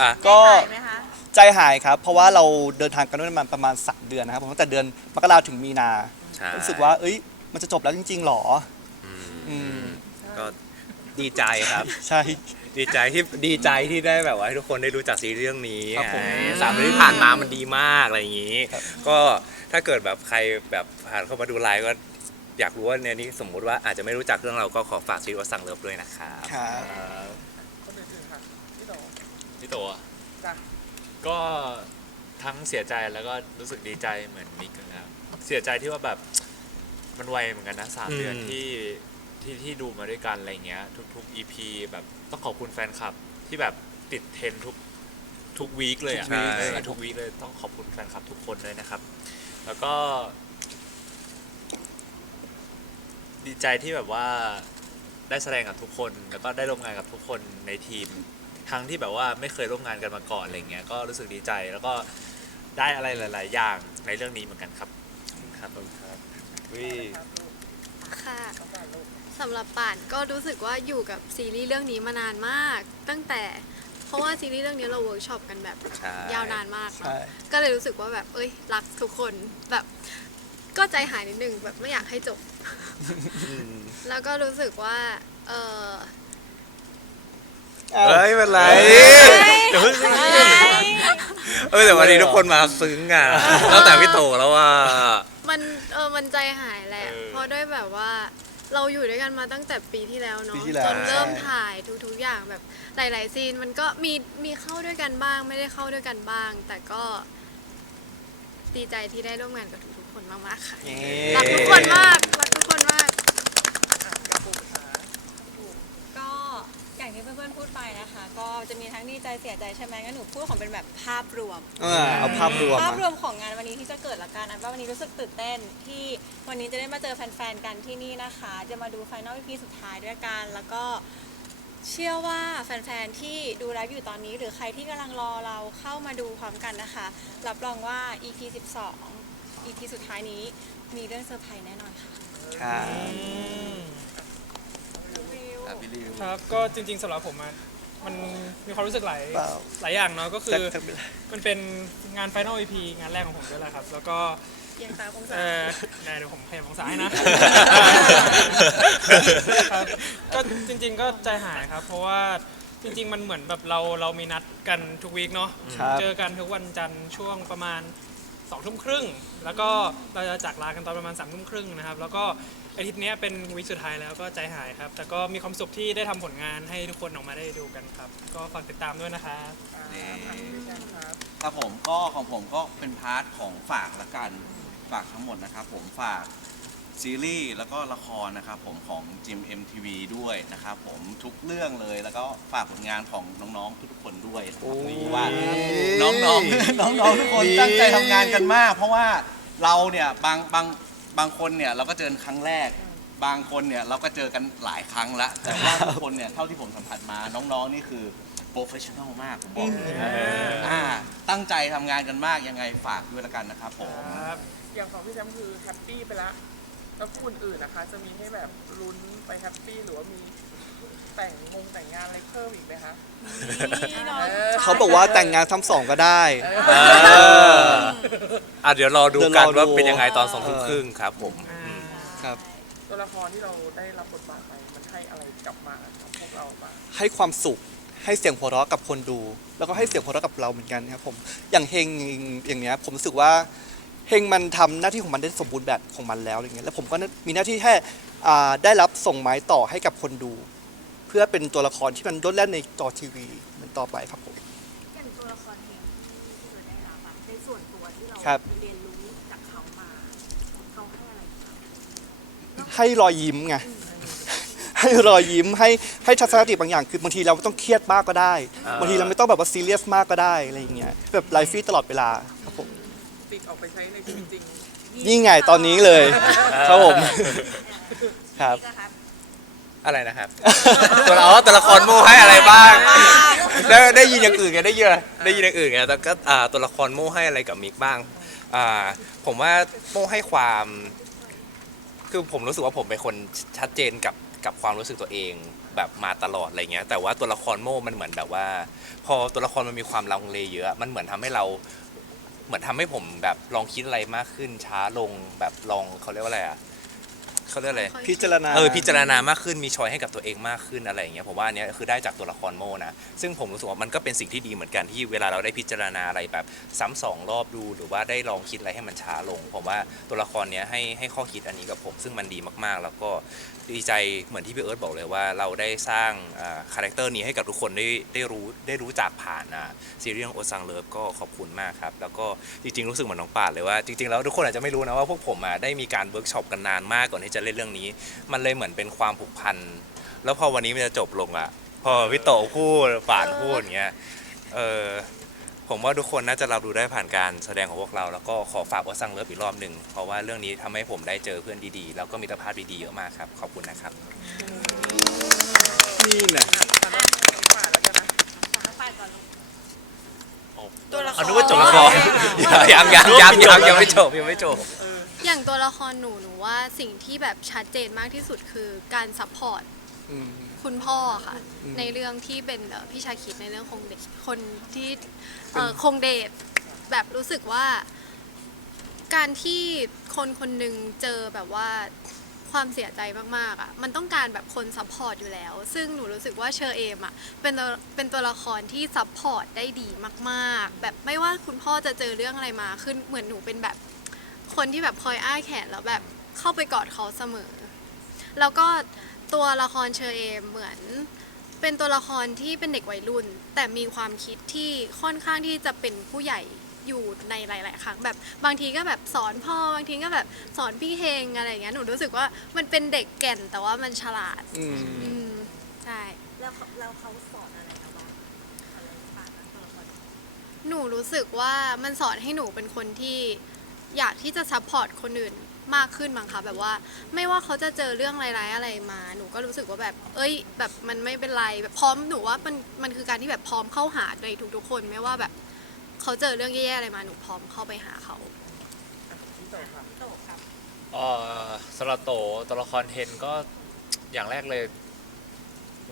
อะก็ได้ไหมคะใจหายครับ เพราะว่าเราเดินทางกันด้วยมาประมาณ 3 เดือนนะครับผมตั้งแต่เดือนมกราถึงมีนา ใช่รู้สึกว่า เอ้ย มันจะจบแล้วจริงๆหรอ อืมอืม ก็ดีใจครับ ใช่ ดีใจที่ดีใจที่ได้แบบว่าให้ทุกคนได้รู้จักซีรีส์เรื่องนี้ครับผมอ่าสามเดือนที่ผ่านมามันดีมากอะไรอย่างนี้ ครับ ก็ถ้าเกิดแบบใครแบบผ่านเข้ามาดูไลฟ์ก็อยากรู้ว่าเนี่ยนี่สมมุติว่าอาจจะไม่รู้จักเรื่องเราก็ขอฝากซีรีส์ว่าสั่งเลิฟด้วยนะครับ ครับคนอื่นๆค่ะพี่โต พี่โตอะจ้ะ ก็ทั้งเสียใจแล้วก็รู้สึกดีใจเหมือนมิกนะครับ เสียใจที่ว่าแบบมันไวเหมือนกันนะสามเดือนที่ที่ที่ดูมาด้วยกันอะไรเงี้ย ทุกๆ EP แบบต้องขอบคุณแฟนคลับ ที่แบบติดเทรนด์ทุกทุกวีคเลยอะใช่เออทุกวีคเลยต้องขอบคุณแฟนคลับทุกคนเลยนะครับ แล้วก็ ดีใจที่แบบว่าได้แสดงกับทุกคน แล้วก็ได้ร่วมงานกับทุกคนในทีม ทั้งที่แบบว่าไม่เคยร่วมงานกันมาก่อนอะไรเงี้ยก็รู้สึกดีใจแล้วก็ได้อะไรหลาย ๆ อย่างในเรื่องนี้เหมือนกันครับครับครับวิค่ะสำหรับป่านก็รู้สึกว่าอยู่กับซีรีส์เรื่องนี้มานานมาก ตั้งแต่เพราะว่าซีรีส์เรื่องนี้เราเวิร์กช็อปกันแบบใช่ยาวนานมากเนอะใช่ก็เลยรู้สึกว่าแบบเอ้ยรักทุกคนแบบก็ใจหายนิดนึงแบบไม่อยากให้จบอืมแล้วก็รู้สึกว่าเออ เฮ้ยไม่เป็นไรเดี๋ยวเพิ่งเออแต่วันนี้ทุกคนมาซึ้งอะตั้งแต่พี่โตแล้วว่า มันเออมันใจหายแหละ เพราะด้วยแบบว่าเราอยู่ด้วยกันมาตั้งแต่ปีที่แล้วเนาะปีที่แล้วจนเริ่มใช่ถ่ายทุกๆอย่างแบบหลายๆซีนมันก็มีมีเข้าด้วยกันบ้าง ไม่ได้เข้าด้วยกันบ้าง แต่ก็ดีใจที่ได้ร่วมงานกับทุกๆคนมากๆค่ะเย้รักทุกคนมากรักทุกคนมาก อะกระปุกขา ก็อย่างที่เพื่อนๆพูดไปนะคะ ก็จะมีทั้งดีใจเสียใจใช่ไหมงั้นหนูพูดของเป็นแบบภาพรวม เออเอาภาพรวมภาพรวอะมของงานวันนี้ที่จะเกิดละกันอันว่าวันนี้รู้สึกตื่นเต้นที่วันนี้จะได้มาเจอแฟนๆกันที่นี่นะคะ จะมาดูไฟนอล EP สุดท้ายด้วยกันแล้วก็เชื่อว่าแฟนๆ ที่ดูไลฟ์อยู่ตอนนี้ หรือใครที่กำลังรอเราเข้ามาดูพร้อมกันนะคะ รับรองว่า EP 12 EP สุดท้ายนี้มีเรื่องเซอร์ไพรส์แน่นอนค่ะ ครับ ครับก็จริง ๆสำหรับผมอะมันมีความรู้สึกหลายเปล่า หลายอย่างเนาะก็คืจะอจะเป็นไรมันเป็นงาน Final EP งานแรกของผมด้วยแหละครับ แล้วก็เอียงซ้ายองศาเออได้เดี๋ยวผมขยับองศาให้นะ ครับก็จริง ๆ ก็ใจหายครับ เพราะว่าจริง ๆ มันเหมือนแบบเราเรามีนัดกันทุกวีคเนาะครับ เจอกันทุกวันจันทร์ช่วงประมาณ สองทุ่มครึ่ง แล้วก็เราจะจากลากันตอนประมาณสามทุ่มครึ่งนะครับ แล้วก็อาทิตย์นี้เป็นวีคสุดท้ายแล้วก็ใจหายครับ แต่ก็มีความสุขที่ได้ทำผลงานให้ทุกคนออกมาได้ดูกันครับ ก็ฝากติดตามด้วยนะคะ ครับผมก็ของผมก็เป็นพาร์ทของฝากละกัน ฝากทั้งหมดนะครับผมฝาก ซีรีส์แล้วก็ละครนะครับผมของจิม MTV ด้วยนะครับผมทุกเรื่องเลยแล้วก็ฝากผลงานของน้องๆทุกๆคนด้วยนะครับเพราะว่าน้องๆ น้องๆทุกคนตั้งใจทำงานกันมาก เพราะว่าเราเนี่ยบางบางบางคนเนี่ยเราก็เจอกันครั้งแรก บางคนเนี่ยเราก็เจอกันหลายครั้งละแต่ว่าทุกคนเนี่ยเท่าที่ผมสัมผัสมาน้องๆนี่คือโปรเฟชชั่นอลมากผมบอกเลยนะอ่าตั้งใจทำงานกันมากยังไงฝากด้วยละกันนะครับผม อย่างของพี่แชมป์คือแฮปปี้ไปละ แล้วคู่อื่นๆนะคะ จะมีให้แบบลุ้นไปแฮปปี้หรือว่ามีแต่งมงแต่งงานอะไรเพิ่มอีกไหมคะเออ เขาบอกว่าแต่งงานซ้ำสองก็ได้ เอออะเดี๋ยวรอดูเดี๋ยวกันรอดูว่าเป็นยังไงตอนสองทุ่มครึ่งครับผม ครับ ตัวละครที่เราได้รับบทบาทไปมันให้อะไรกลับมากับพวกเราบ้างให้ความสุขให้เสียงหัวเราะกับคนดู แล้วก็ให้เสียงหัวเราะกับเราเหมือนกันครับผมอย่างเฮงอย่างเนี้ยผมรู้สึกว่า เฮงมันทำหน้าที่ของมันได้สมบูรณ์แบบของมันแล้วอย่างเงี้ยแล้วผมก็มีหน้าที่แค่อ่าได้รับส่งไม้ต่อให้กับคนดู เพื่อเป็นตัวละครที่มันลดแล่นในจอทีวีเหมันต่อไปครับผมอย่างตัวละครเองที่เราได้รับอะในส่วนตัวที่เราครับเรียนรู้จากเขามาเขาให้อะไรกับเราให้รอยยิ้มไงให้รอยยิ้มให้ให้ทัศนคติบางอย่าง คือบางทีเราไม่ต้องเครียดมากก็ได้อ่าบางทีเราไม่ต้องแบบว่าซีเรียสมากก็ได้อะไรอย่างเงี้ยแบบไลฟ์ฟรีตลอดเวลาครับผม ติดออกไปใช้ในชีวิตจริงนี่ไงตอนนี้เลย ครับผม ครับ อะไรนะครับ ตัวละอ๋อตัวละครโม่ให้อะไรบ้าง ได้ได้ยินอย่างอื่นไงได้ยินอะไรได้ยินอย่างอื่นไงแต่ก็อ่าตัวละครโม่ให้อะไรกับมิกบ้างอ่าผมว่าโม่ให้ความ คือผมรู้สึกว่าผมเป็นคนชัดเจนกับกับความรู้สึกตัวเองแบบมาตลอดอะไรเงี้ยแต่ว่าตัวละครโม่มันเหมือนแบบว่า พอตัวละครมันมีความลังเลเยอะมันเหมือนทำให้เรา เหมือนทำให้ผมแบบลองคิดอะไรมากขึ้นช้าลงแบบลองเขาเรียกว่าอะไรอะ เขาเรียกอะไรพิจารณา เออพิจารณามากขึ้นมีชอยให้กับตัวเองมากขึ้นอะไรอย่างเงี้ยผมว่าอันเนี้ยคือได้จากตัวละครโมนะซึ่งผมรู้สึกว่ามันก็เป็นสิ่งที่ดีเหมือนกันที่เวลาเราได้พิจารณาอะไรแบบซ้ำสองรอบดู หรือว่าได้ลองคิดอะไรให้มันช้าลง ผมว่าตัวละครเนี้ยให้ให้ข้อคิดอันนี้กับผม ซึ่งมันดีมากๆ แล้วก็ดีใจเหมือนที่พี่เอิร์ธบอกเลยว่าเราได้สร้างคาแรคเตอร์นี้ให้กับทุกคนได้ได้รู้ได้รู้จักผ่านอ่าซีรีส์โอซังเลิฟก็ขอบคุณมากครับ แล้วก็จริงๆรู้สึกเหมือนน้องป่านเลยว่าจริงๆแล้วทุกคนอาจจะไม่รู้นะว่าพวกผมอะได้มีการเวิร์กช็อปกันนานมากก่อนที่จะเล่นเรื่องนี้ มันเลยเหมือนเป็นความผูกพัน แล้วพอวันนี้มันจะจบลงอะพอพี่โตพูดป่านพูดอย่างเงี้ยเออผมว่าทุกคนน่าจะรับรู้ได้ผ่านการแสดงของพวกเรา แล้วก็ขอฝากว่าสั่งเลิฟอีกรอบหนึ่งเพราะว่าเรื่องนี้ทำให้ผมได้เจอเพื่อนดีๆ แล้วก็มิตรภาพดีๆเยอะมากครับ ขอบคุณนะครับ นี่แหละตัวละคร เอานึกว่าจบละครยังยังยังยังยังไม่จบยังไม่จบ อย่างตัวละครหนูหนูว่าสิ่งที่แบบชัดเจนมากที่สุดคือการซัพพอร์ตอืม คุณพ่อค่ะ อืมในเรื่องที่เป็นเอ่อพี่ชาคิดในเรื่องคงเดชคนที่เอ่อคงเดชแบบรู้สึกว่า การที่คนคนหนึ่งเจอแบบว่าความเสียใจมากๆอะมันต้องการแบบคนซัพพอร์ตอยู่แล้ว ซึ่งหนูรู้สึกว่าเชอเอมอะเป็นตัวเป็นตัวละครที่ซัพพอร์ตได้ดีมาก ๆ แบบไม่ว่าคุณพ่อจะเจอเรื่องอะไรมาขึ้นเหมือนหนูเป็นแบบ คนที่แบบคอยอ้าแขนแล้วแบบเข้าไปกอดเขาเสมอ แล้วก็ตัวละครเชอเอมเหมือนเป็นตัวละครที่เป็นเด็กวัยรุ่น แต่มีความคิดที่ค่อนข้างที่จะเป็นผู้ใหญ่อยู่ในหลาย ๆ ครั้งแบบบางทีก็แบบสอนพ่อบางทีก็แบบสอนพี่เฮงอะไรอย่างเงี้ยหนูรู้สึกว่ามันเป็นเด็กแก่นแต่ว่ามันฉลาดอืม อืมใช่ แล้วเขาแล้วเขาสอนอะไรเราบ้างอะไรบ้างนะตัวละครหนูรู้สึกว่ามันสอนให้หนูเป็นคนที่ อยากที่จะซัพพอร์ตคนอื่นมากขึ้นมั้งคะแบบว่าไม่ว่าเขาจะเจอเรื่องร้ายๆอะไรมา หนูก็รู้สึกว่าแบบ เอ้ย แบบมันไม่เป็นไรแบบพร้อมหนูว่ามันมันคือการที่แบบพร้อมเข้าหาในทุกๆคน ไม่ว่าแบบเขาเจอเรื่องแย่ๆอะไรมาหนูพร้อมเข้าไปหาเขาเอ่อสำหรับโตตัวละครเทนก็อย่างแรกเลย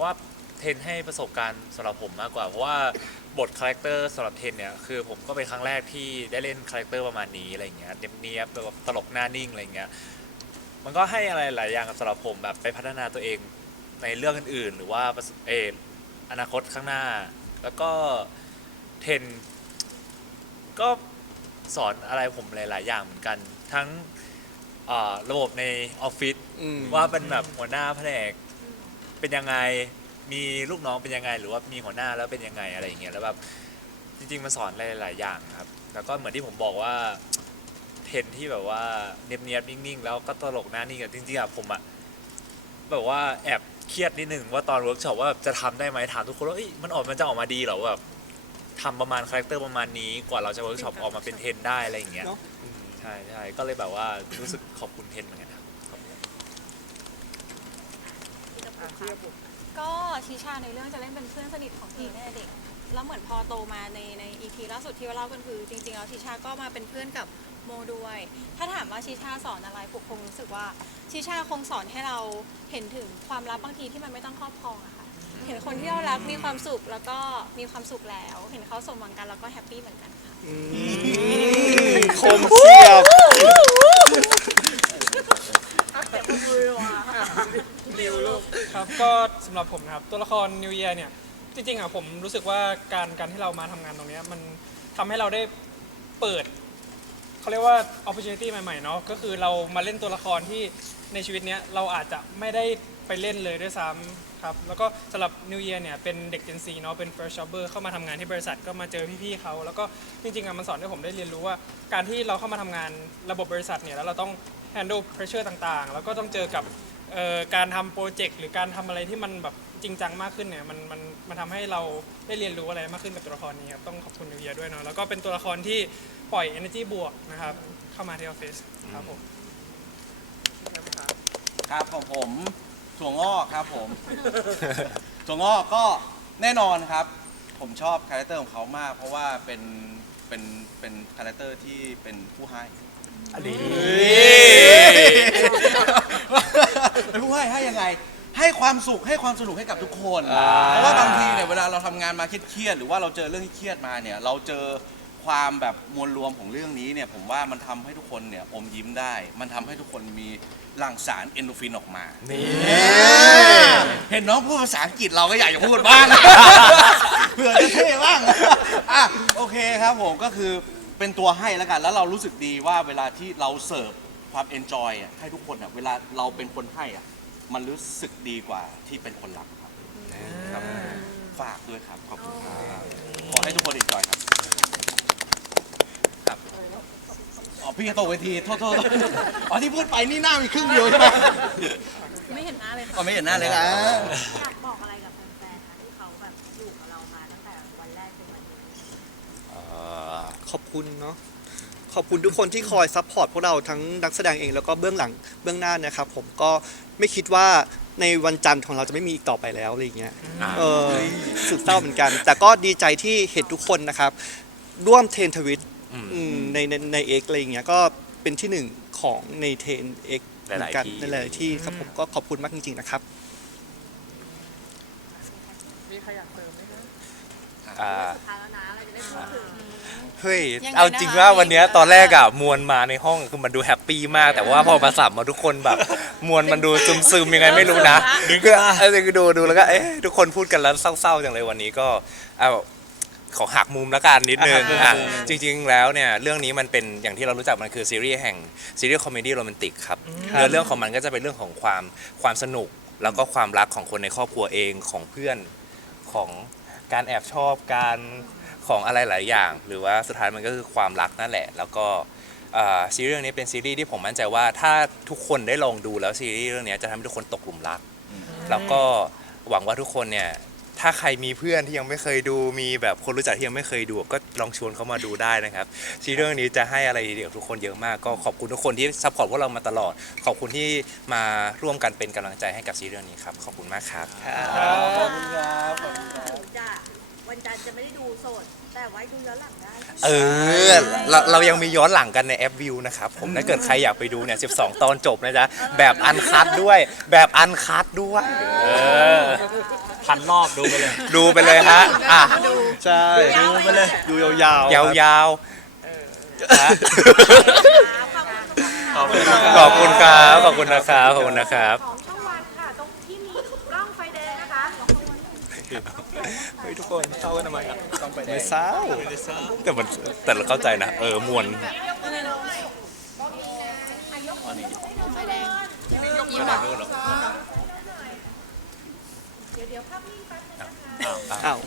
ว่าเทนให้ประสบการณ์สำหรับผมมากกว่า เพราะว่า บทคาแรคเตอร์สำหรับเทนเนี่ยคือผมก็เป็นครั้งแรกที่ได้เล่นคาแรคเตอร์ประมาณนี้อะไรเงี้ยเนียบๆแบบตลกหน้านิ่งอะไรเงี้ยมันก็ให้อะไรหลายอย่างกับสำหรับผมแบบไปพัฒนาตัวเองในเรื่องอื่นๆ หรือว่าประสเอออนาคตข้างหน้า แล้วก็เทนก็สอนอะไรผมหลาย ๆ อย่างเหมือนกัน ทั้งอ่าระบบในออฟฟิศอืม ว่าเป็นแบบหัวหน้าแผนกเป็นยังไง มีลูกน้องเป็นยังไง หรือว่ามีหัวหน้าแล้วเป็นยังไงอะไรอย่างเงี้ยแล้วแบบจริงๆมันสอนอะไรหลายๆอย่างครับ แล้วก็เหมือนที่ผมบอกว่าเทรนที่แบบว่าเนียบๆนิ่งๆ แล้วก็ตลกหน้านิ่งอะจริงๆอะผมอะแบบว่าแอบเครียดนิดนึงว่าตอนเวิร์กช็อปว่าจะทำได้ไหมถามทุกคนว่าเอ้มันออกมันจะออกมาดีหรอแบบทำประมาณคาแรคเตอร์ประมาณนี้กว่าเราจะเวิร์กช็อปออกมาเป็นเทนได้อะไรอย่างเงี้ยเนอะใช่ใช่ก็เลยแบบว่ารู้สึกขอบคุณเทนเหมือนกันครับ ก็ชิชาในเรื่องจะเล่นเป็นเพื่อนสนิทของพีตั้งแต่เด็ก แล้วเหมือนพอโตมาในในอีพีล่าสุดที่ว่าเล่ากันคือ จริงๆแล้วชิชาก็มาเป็นเพื่อนกับโมด้วย ถ้าถามว่าชิชาสอนอะไรปุกคงรู้สึกว่าชิชาคงสอนให้เราเห็นถึงความลับบางทีที่มันไม่ต้องครอบครองอะค่ะ เห็นคนที่เรารักมีความสุขแล้วก็มีความสุขแล้ว เห็นเขาสมหวังกันแล้วก็แฮปปี้เหมือนกันค่ะอืมคมเฉีย บครับก็สำหรับผมนะครับตัวละครนิวเ e ียเนี่ยจริงๆอะผมรู้สึกว่าการการที่เรามาทำงานตรงเนี้ยมันทำให้เราได้เปิดเขาเรียกว่า opportunity ใหม่ๆเนาะก็คือเรามาเล่นตัวละครที่ในชีวิตเนี้ยเราอาจจะไม่ได้ไปเล่นเลยด้วยซ้ำครับแล้วก็สำหรับ New Year เนี่ยเป็นเด็ก Gen Z เนาะเป็น first jobber เข้ามาทำงานที่บริษัทก็มาเจอพี่ๆเขาแล้วก็จริงๆอะมันสอนให้ผมได้เรียนรู้ว่า การที่เราเข้ามาทำงานระบบบริษัทเนี่ยแล้วเราต้อง handle pressure ต่างๆ แล้วก็ต้องเจอกับ เอ่อการทำโปรเจกต์หรือการทำอะไรที่มันแบบจริงจังมากขึ้นเนี่ยมันมันมันทำให้เราได้เรียนรู้อะไรมากขึ้นกับตัวละครนี้ครับต้องขอบคุณนิวเยียด้วยเนาะแล้วก็เป็นตัวละครที่ปล่อย energy บวกนะครับเข้ามาที่ออฟฟิศครับผม ครับของผมถั่วงอกครับผม ถั่วงอกก็แน่นอนครับ ผมชอบคาแรคเตอร์ของเขามาก เพราะว่าเป็นเป็นเป็นคาแรคเตอร์ที่เป็นผู้ให้อันนี้ เป็นผู้ให้ให้ยังไง ให้ความสุขให้ความสนุกให้กับทุกคน เพราะว่าบางทีเนี่ยเวลาเราทำงานมาเครียดๆหรือว่าเราเจอเรื่องที่เครียดมาเนี่ย เราเจอความแบบมวลรวมของเรื่องนี้เนี่ย ผมว่ามันทำให้ทุกคนเนี่ยอมยิ้มได้ มันทำให้ทุกคนมีหลั่งสารเอนโดรฟินออกมานี่เห็นน้องพูดภาษาอังกฤษเราก็อยากจะพูดบ้าง เผื่อจะเท่บ้างอะโอเคครับผมก็คือเป็นตัวให้แล้วกัน แล้วเรารู้สึกดีว่าเวลาที่เราเสิร์ฟ ความเอนจอยให้ทุกคนอะเวลาเราเป็นคนให้อะมันรู้สึกดีกว่าที่เป็นคนรับครับครับฝากด้วยครับขอบคุณครับขอให้ทุกคนเอนจอยครับครับอ๋อพี่จะตกเวทีโทษโทษโทษอ๋อที่พูดไปนี่หน้ามีครึ่งเดียวใช่ไหมไม่เห็นหน้าเลยค่ะอ๋อไม่เห็นหน้าเลยนะอยากบอกอะไรกับแฟนๆคะที่เขาแบบอยู่กับเรามาตั้งแต่วันแรกจนวันนี้ เอ่อขอบคุณเนาะ ขอบคุณทุกคนที่คอยซัพพอร์ตพวกเราทั้งนักแสดงเองแล้วก็เบื้องหลังเบื้องหน้านะครับ ผมก็ไม่คิดว่าในวันจันทร์ของเราจะไม่มีอีกต่อไปแล้วอะไรอย่างเงี้ยอ่าเออสุดเศร้าเหมือนกัน แต่ก็ดีใจที่เห็นทุกคนนะครับ ร่วมเทรนทวิตอืมอืมในในในเอ็กอะไรอย่างเงี้ยก็เป็นที่หนึ่งของในเทรนเอ็กหลายๆเหมือนกันที่ในหลายๆที่ครับผมก็ขอบคุณมากจริงๆนะครับมีใครอยากเติมไหมคะอ่าสุดท้ายแล้วนะเราจะได้พูดถึง เฮ้ย ยังไงเอาจริงนะคะว่าวันเนี้ยมีตอนแรกอะมวลมาในห้องคือมันดูแฮปปี้มาก แต่ว่าพอมาสับมาทุกคนแบบ มวลมันดูซึมซึมๆยังไงไม่รู้นะคือเออคือดูดูแล้วก็เอ๊ะทุกคนพูดกันแล้วเศร้าๆจังเลยวันนี้ก็เอาขอหักมุมแล้วกันนิดนึงอะอะจริงๆแล้วเนี่ยเรื่องนี้มันเป็นอย่างที่เรารู้จักมันคือซีรีส์แห่งซีรีส์คอมเมดี้โรแมนติกครับเนื้อเรื่องของมันก็จะเป็นเรื่องของความความสนุก แล้วก็ความรักของคนในครอบครัวเองของเพื่อน ของการแอบชอบการ ของอะไรหลายอย่าง หรือว่าสุดท้ายมันก็คือความรักนั่นแหละ แล้วก็เอ่อซีรีส์เรื่องนี้เป็นซีรีส์ที่ผมมั่นใจว่าถ้าทุกคนได้ลองดูแล้วซีรีส์เรื่องนี้จะทำให้ทุกคนตกหลุมรัก แล้วก็หวังว่าทุกคนเนี่ยถ้าใครมีเพื่อนที่ยังไม่เคยดูมีแบบคนรู้จักที่ยังไม่เคยดู ก็ลองชวนเขามาดูได้นะครับซีรีส์เรื่องนี้จะให้อะไรดีๆกับทุกคนเยอะมากก็ขอบคุณทุกคนที่ซัพพอร์ตพวกเรามาตลอด ขอบคุณที่มาร่วมกันเป็นกำลังใจให้กับซีรีส์เรื่องนี้ครับขอบคุณมากครับขอบคุณครับขอบคุณครับ ถึงจะวันจันทร์จะไม่ได้ดูส ดแต่ไว้ดูย้อนหลังได้เออเราเรายังมีย้อนหลังกันในแอปวิวนะครับผมถ้าเกิดใครอยากไปดูเนี่ย 12 ตอนจบนะจ๊ะ แบบอันคัดด้วย แบบอันคัดด้วย เออ พันรอบดูไปเลย ดูไปเลยฮะ อะ ใช่ดูไปเลยดูยาวๆครับยาวๆฮะขอบคุณขอบคุณครับ ขอบคุณนะครับ ขอบคุณนะครับ ของช่องวันค่ะ ตรงที่มีกล้องไฟแดงนะคะเฮ้ยทุกคนเศร้ากันทำไมอะไม่เศร้าแต่มันแต่เราเข้าใจนะ เออมวลไฟแดงยิ้มหวานอ้าว